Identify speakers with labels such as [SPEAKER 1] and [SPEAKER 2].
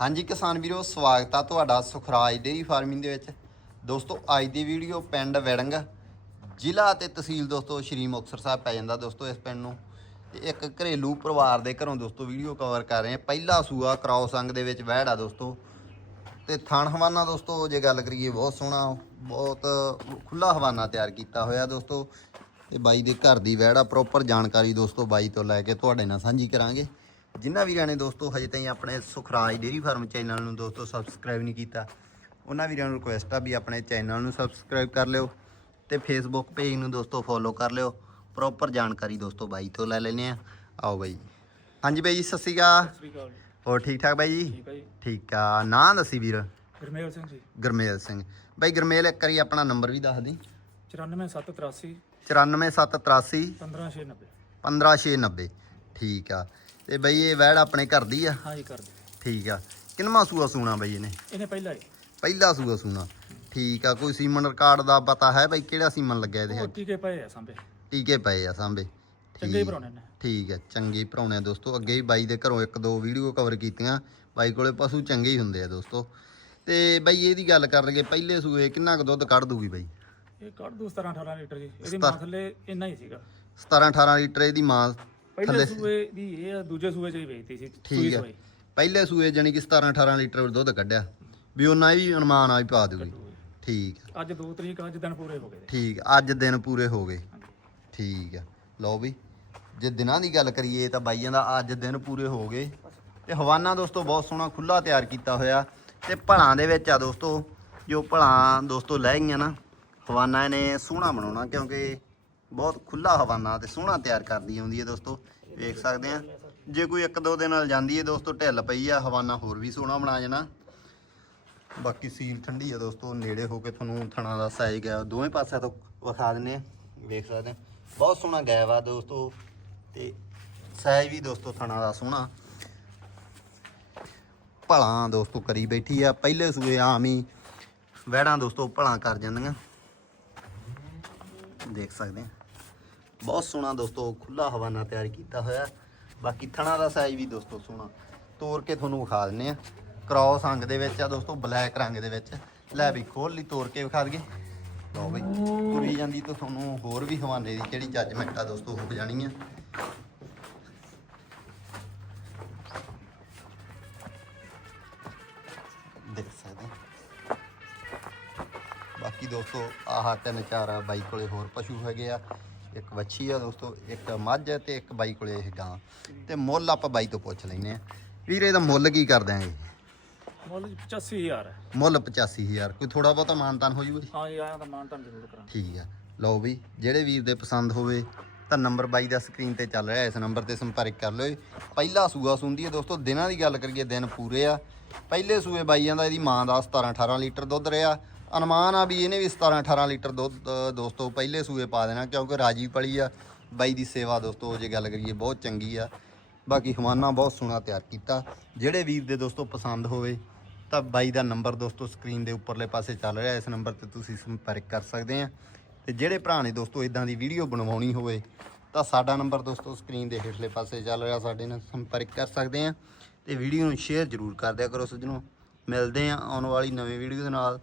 [SPEAKER 1] ਹਾਂਜੀ ਕਿਸਾਨ ਵੀਰੋ, ਸਵਾਗਤ ਆ ਤੁਹਾਡਾ ਸੁਖਰਾਜ ਡੇਰੀ ਫਾਰਮਿੰਗ ਦੇ ਵਿੱਚ। ਦੋਸਤੋ, ਅੱਜ ਦੀ ਵੀਡੀਓ ਪਿੰਡ ਵੜੰਗ, ਜ਼ਿਲ੍ਹਾ ਤੇ ਤਹਿਸੀਲ ਦੋਸਤੋ ਸ਼੍ਰੀ ਮੁਕਤਸਰ ਸਾਹਿਬ ਪੈ ਜਾਂਦਾ ਦੋਸਤੋ ਇਸ ਪਿੰਡ ਨੂੰ। ਤੇ ਇੱਕ ਘਰੇਲੂ ਪਰਿਵਾਰ ਦੇ ਘਰੋਂ ਦੋਸਤੋ ਵੀਡੀਓ ਕਵਰ ਕਰ ਰਹੇ ਹਾਂ। ਪਹਿਲਾ ਸੂਆ ਕ੍ਰਾਸ ਅੰਗ ਦੇ ਵਿੱਚ ਵਹਿੜ ਆ ਦੋਸਤੋ। ਤੇ ਥਣ ਹਵਾਨਾ ਦੋਸਤੋ, ਜੇ ਗੱਲ ਕਰੀਏ ਬਹੁਤ ਸੋਹਣਾ, ਬਹੁਤ ਖੁੱਲਾ ਹਵਾਨਾ ਤਿਆਰ ਕੀਤਾ ਹੋਇਆ ਦੋਸਤੋ। ਤੇ ਬਾਈ ਦੇ ਘਰ ਦੀ ਵਹਿੜਾ ਪ੍ਰੋਪਰ ਜਾਣਕਾਰੀ ਦੋਸਤੋ ਬਾਈ ਤੋਂ ਲੈ ਕੇ ਤੁਹਾਡੇ ਨਾਲ ਸਾਂਝੀ ਕਰਾਂਗੇ। ਜਿਨ੍ਹਾਂ ਵੀਰਾਂ ਨੇ ਦੋਸਤੋ ਹਜੇ ਤਾਈਂ ਆਪਣੇ ਸੁਖਰਾਜ ਡੇਰੀ ਫਾਰਮ ਚੈਨਲ ਨੂੰ ਦੋਸਤੋ ਸਬਸਕ੍ਰਾਈਬ ਨਹੀਂ ਕੀਤਾ ਉਹਨਾਂ ਵੀਰਾਂ ਨੂੰ ਰਿਕੁਐਸਟ ਆ ਵੀ ਆਪਣੇ ਚੈਨਲ ਨੂੰ ਸਬਸਕ੍ਰਾਈਬ ਕਰ ਲਿਓ ਤੇ ਫੇਸਬੁੱਕ ਪੇਜ ਨੂੰ ਦੋਸਤੋ ਫੋਲੋ ਕਰ ਲਿਓ। ਪ੍ਰੋਪਰ ਜਾਣਕਾਰੀ ਦੋਸਤੋ ਬਾਈ ਤੋਂ ਲੈ ਲੈਨੇ ਆ ਆਓ ਬਾਈ। ਹਾਂਜੀ ਬਾਈ ਜੀ ਸਤਿ ਸ਼੍ਰੀ ਅਕਾਲ। ਹੋਰ ਠੀਕ ਠਾਕ ਬਾਈ ਜੀ?
[SPEAKER 2] ਠੀਕ ਹੈ ਜੀ।
[SPEAKER 1] ਠੀਕ ਆ। ਨਾਂ ਦੱਸੀ ਵੀਰ?
[SPEAKER 2] ਗੁਰਮੇਲ ਸਿੰਘ ਜੀ।
[SPEAKER 1] ਗਰਮੇਲ ਸਿੰਘ। ਬਾਈ ਗਰਮੇਲ ਇੱਕ ਵਾਰੀ ਆਪਣਾ ਨੰਬਰ ਵੀ ਦੱਸ ਦੀ।
[SPEAKER 2] 94783
[SPEAKER 1] 94783
[SPEAKER 2] 15690
[SPEAKER 1] 15690 ਠੀਕ ਆ। ਤੇ ਬਈ ਇਹ ਵੈੜ ਆਪਣੇ ਘਰ ਦੀ ਆ?
[SPEAKER 2] ਹਾਂ ਜੀ ਕਰ ਦਿਓ
[SPEAKER 1] ਠੀਕ ਆ। ਕਿੰਨਵਾਂ ਸੂਆ ਸੂਣਾ ਬਈ ਇਹਨੇ?
[SPEAKER 2] ਇਹਨੇ ਪਹਿਲਾਂ ਹੀ
[SPEAKER 1] ਪਹਿਲਾ ਸੂਆ ਸੂਣਾ। ਠੀਕ ਆ ਕੋਈ ਸੀਮਨ ਰਿਕਾਰਡ ਦਾ ਪਤਾ ਹੈ ਬਈ ਕਿਹੜਾ ਸੀਮਨ ਲੱਗਿਆ ਇਹਦੇ
[SPEAKER 2] ਉਹ ਟੀਕੇ ਪਏ ਆ ਸਾਂਭੇ।
[SPEAKER 1] ਟੀਕੇ ਪਏ ਆ ਸਾਂਭੇ।
[SPEAKER 2] ਚੰਗੇ ਭਰਾਉਣੇ ਨੇ।
[SPEAKER 1] ਠੀਕ ਹੈ ਚੰਗੇ ਭਰਾਉਣੇ ਆ ਦੋਸਤੋ। ਅੱਗੇ ਵੀ ਬਾਈ ਦੇ ਘਰੋਂ ਇੱਕ ਦੋ ਵੀਡੀਓ ਕਵਰ ਕੀਤੀਆਂ। ਬਾਈ ਕੋਲੇ ਪਸ਼ੂ ਚੰਗੇ ਹੀ ਹੁੰਦੇ ਆ ਦੋਸਤੋ। ਤੇ ਬਾਈ ਇਹਦੀ ਗੱਲ ਕਰ ਲਈਏ ਪਹਿਲੇ ਸੂਏ ਕਿੰਨਾ ਕੁ ਦੁੱਧ ਕੱਢ ਦੂਗੀ ਬਾਈ?
[SPEAKER 2] ਇਹ ਕੱਢ ਦੂ 17 18 ਲੀਟਰ ਜੀ। ਇਹਦੀ ਮਾਂ ਥੱਲੇ ਇੰਨਾ ਹੀ ਸੀਗਾ।
[SPEAKER 1] 17 18 ਲੀਟਰ ਇਹਦੀ ਮਾਂ
[SPEAKER 2] ਪਹਿਲੇ ਸੂਏ ਦੀ ਇਹ ਆ, ਦੂਜੇ ਸੂਏ ਚ ਹੀ ਵੇਚਤੀ ਸੀ
[SPEAKER 1] ਠੀਕ
[SPEAKER 2] ਸੂਈ
[SPEAKER 1] ਹੈ
[SPEAKER 2] ਸੂਈ।
[SPEAKER 1] ਪਹਿਲੇ ਸੂਏ ਜਾਨੀ ਕਿ 17 18 ਲੀਟਰ ਦੁੱਧ ਕੱਢਿਆ। ਵੀ ਉਹਨਾਂ ਵੀ ਅਨੁਮਾਨ ਆ ਵੀ ਪਾ ਦੂਗੀ ਠੀਕ ਆ,
[SPEAKER 2] ਅੱਜ 2 ਤਰੀਕ ਅੱਜ ਦਿਨ ਪੂਰੇ ਹੋ ਗਏ ਨੇ।
[SPEAKER 1] ਠੀਕ ਆ, ਅੱਜ ਦਿਨ ਪੂਰੇ ਹੋ ਗਏ। ਠੀਕ ਆ। ਲਓ ਵੀ ਜੇ ਦਿਨਾਂ ਦੀ ਗੱਲ ਕਰੀਏ ਤਾਂ ਬਾਈਆਂ ਦਾ ਅੱਜ ਦਿਨ ਪੂਰੇ ਹੋ ਗਏ। ਤੇ ਹਵਾਨਾ ਦੋਸਤੋ ਬਹੁਤ ਸੋਹਣਾ ਖੁੱਲਾ ਤਿਆਰ ਕੀਤਾ ਹੋਇਆ। ਤੇ ਭਲਾਂ ਦੇ ਵਿੱਚ ਆ ਦੋਸਤੋ ਜੋ ਭਲਾਂ ਦੋਸਤੋ ਲੈ ਗਈਆਂ ਨਾ ਹਵਾਨਾ ਇਹਨੇ ਸੋਹਣਾ ਬਣਾਉਣਾ ਕਿਉਂਕਿ ਬਹੁਤ ਖੁੱਲਾ ਹਵਾਨਾ ਤੇ ਸੋਹਣਾ ਤਿਆਰ ਕਰਦੀ ਆਉਂਦੀ ਹੈ ਦੋਸਤੋ, ਵੇਖ ਸਕਦੇ ਆ ਜੇ ਕੋਈ ਇੱਕ ਦੋ ਦਿਨ ਨਾਲ ਜਾਂਦੀ ਹੈ ਦੋਸਤੋ, ਢਿੱਲ ਪਈ ਆ, ਹਵਾਨਾ ਹੋਰ ਵੀ ਸੋਹਣਾ ਬਣਾ ਜਾਣਾ। ਬਾਕੀ ਸੀਲ ਠੰਡੀ ਆ ਦੋਸਤੋ, ਨੇੜੇ ਹੋ ਕੇ ਤੁਹਾਨੂੰ ਥਣਾ ਦਾ ਸਾਈਜ਼ ਗਿਆ ਦੋਵੇਂ ਪਾਸਿਆਂ ਤੋਂ ਵਿਖਾ ਦਿੰਨੇ ਆ ਵੇਖ ਸਕਦੇ ਆ ਬਹੁਤ ਸੋਹਣਾ ਗਾਇਬ ਆ ਦੋਸਤੋ ਤੇ ਸਾਈਜ਼ ਵੀ ਦੋਸਤੋ ਥਣਾ ਦਾ ਸੋਹਣਾ। ਭਲਾਂ ਦੋਸਤੋ ਕਰੀ ਬੈਠੀ ਆ, ਪਹਿਲੇ ਸੂਏ ਆਮ ਹੀ ਵਹਿੜਾਂ ਦੋਸਤੋ ਭਲਾਂ ਕਰ ਜਾਂਦੀਆਂ। ਦੇਖ ਸਕਦੇ ਆ ਬਹੁਤ ਸੋਹਣਾ ਦੋਸਤੋ ਖੁੱਲਾ ਹਵਾਨਾ ਤਿਆਰ ਕੀਤਾ ਹੋਇਆ। ਬਾਕੀ ਥਣਾ ਦਾ ਸਾਈਜ਼ ਵੀ ਦੋਸਤੋ ਸੋਹਣਾ। ਤੋੜ ਕੇ ਤੁਹਾਨੂੰ ਵਿਖਾ ਦਿੰਨੇ ਆ ਕ੍ਰਾਸ ਅੰਗ ਦੇ ਵਿੱਚ ਆ ਦੋਸਤੋ ਬਲੈਕ ਰੰਗ ਦੇ ਵਿੱਚ। ਲੈ ਵੀ ਖੋਲ ਲਈ ਤੋੜ ਕੇ ਵਿਖਾ ਦਈਏ। ਲਓ ਬਈ, ਤੁਰੀ ਜਾਂਦੀ ਤਾਂ ਤੁਹਾਨੂੰ ਹੋਰ ਵੀ ਹਵਾਨੇ ਦੀ ਜਿਹੜੀ ਜੱਜਮੈਂਟ ਆ ਦੋਸਤੋ, ਹੋ ਜਾਣੀ ਆ। ਦੇਖ ਸਕਦੇ ਬਾਕੀ ਦੋਸਤੋ, ਆਹ ਤਿੰਨ ਚਾਰ ਆ ਬਾਈ ਕੋਲੇ ਹੋਰ ਪਸ਼ੂ ਹੈਗੇ ਆ। ਇੱਕ ਵੱਛੀ ਆ ਦੋਸਤੋ ਇੱਕ ਮੱਝ ਆ ਤੇ ਇੱਕ ਬਾਈ ਕੋਲੇ ਇਹ ਗਾਂ। ਤੇ ਮੁੱਲ ਆਪਾਂ ਬਾਈ ਤੋਂ ਪੁੱਛ ਲੈਨੇ ਆ। ਵੀਰੇ ਇਹਦਾ ਮੁੱਲ ਕੀ ਕਰ ਦਿਆਂਗੇ?
[SPEAKER 2] ਮੁੱਲ ਜੀ 85000 ਹੈ।
[SPEAKER 1] ਮੁੱਲ 85000 ਕੋਈ ਥੋੜਾ ਬਹੁਤਾ ਮਾਨਤਾਨ ਹੋ ਜੂਗਾ ਜੀ
[SPEAKER 2] ਹਾਂ ਜੀ ਆਇਆ ਤਾਂ ਮਾਨ ਤਾਂ ਜ਼ਰੂਰ ਕਰਾਂ
[SPEAKER 1] ਠੀਕ ਆ। ਲਓ ਵੀ ਜਿਹੜੇ ਵੀਰ ਦੇ ਪਸੰਦ ਹੋਵੇ ਤਾਂ ਨੰਬਰ ਬਾਈ ਦਾ ਸਕਰੀਨ ਤੇ ਚੱਲ ਰਿਹਾ। ਇਸ ਨੰਬਰ ਤੇ ਸੰਪਰਕ ਕਰ ਲਿਓ ਪਹਿਲਾ ਸੂਆ ਸੁੰਦੀ ਹੈ ਦੋਸਤੋ ਦਿਨਾਂ ਦੀ ਗੱਲ ਕਰੀਏ ਦਿਨ ਪੂਰੇ ਆ। ਪਹਿਲੇ ਸੂਏ ਬਾਈਆਂ ਦਾ ਇਹਦੀ ਮਾਂ ਦਾ 17 18 ਲੀਟਰ ਦੁੱਧ ਰਿਹਾ। ਅਨੁਮਾਨ ਆ ਵੀ ਇਹਨੇ ਵੀ 17 18 ਲੀਟਰ ਦੁੱਧ ਦੋਸਤੋ, ਪਹਿਲੇ ਸੂਏ ਪਾ ਦੇਣਾ, ਕਿਉਂਕਿ ਰਾਜੀ ਪਲੀ ਆ। ਬਾਈ ਦੀ ਸੇਵਾ, ਦੋਸਤੋ, ਜੇ ਗੱਲ ਕਰੀਏ, ਬਹੁਤ ਚੰਗੀ ਆ। ਬਾਕੀ ਹਵਾਨਾ ਬਹੁਤ ਸੋਹਣਾ ਤਿਆਰ ਕੀਤਾ। ਜਿਹੜੇ ਵੀਰ ਦੇ, ਦੋਸਤੋ, ਪਸੰਦ ਹੋਵੇ, ਤਾਂ ਬਾਈ ਦਾ ਨੰਬਰ, ਦੋਸਤੋ, ਸਕਰੀਨ ਦੇ ਉੱਪਰਲੇ ਪਾਸੇ ਚੱਲ ਰਿਹਾ। ਇਸ ਨੰਬਰ ਤੇ ਤੁਸੀਂ ਸੰਪਰਕ ਕਰ ਸਕਦੇ ਆ। ਤੇ ਜਿਹੜੇ ਭਰਾ ਨੇ, ਦੋਸਤੋ ਇਦਾਂ ਦੀ ਵੀਡੀਓ ਬਣਵਾਉਣੀ ਹੋਵੇ, ਤਾਂ ਸਾਡਾ ਨੰਬਰ, ਦੋਸਤੋ, ਸਕਰੀਨ ਦੇ ਹੇਠਲੇ ਪਾਸੇ ਚੱਲ ਰਿਹਾ। ਸਾਡੇ ਨਾਲ ਸੰਪਰਕ ਕਰ ਸਕਦੇ ਆ। ਤੇ ਵੀਡੀਓ ਨੂੰ ਸ਼ੇਅਰ ਜ਼ਰੂਰ ਕਰ ਦਿਆ ਕਰੋ, ਸੱਜਣੋ। ਮਿਲਦੇ ਆ ਆਉਣ ਵਾਲੀ ਨਵੀਂ ਵੀਡੀਓ ਦੇ ਨਾਲ।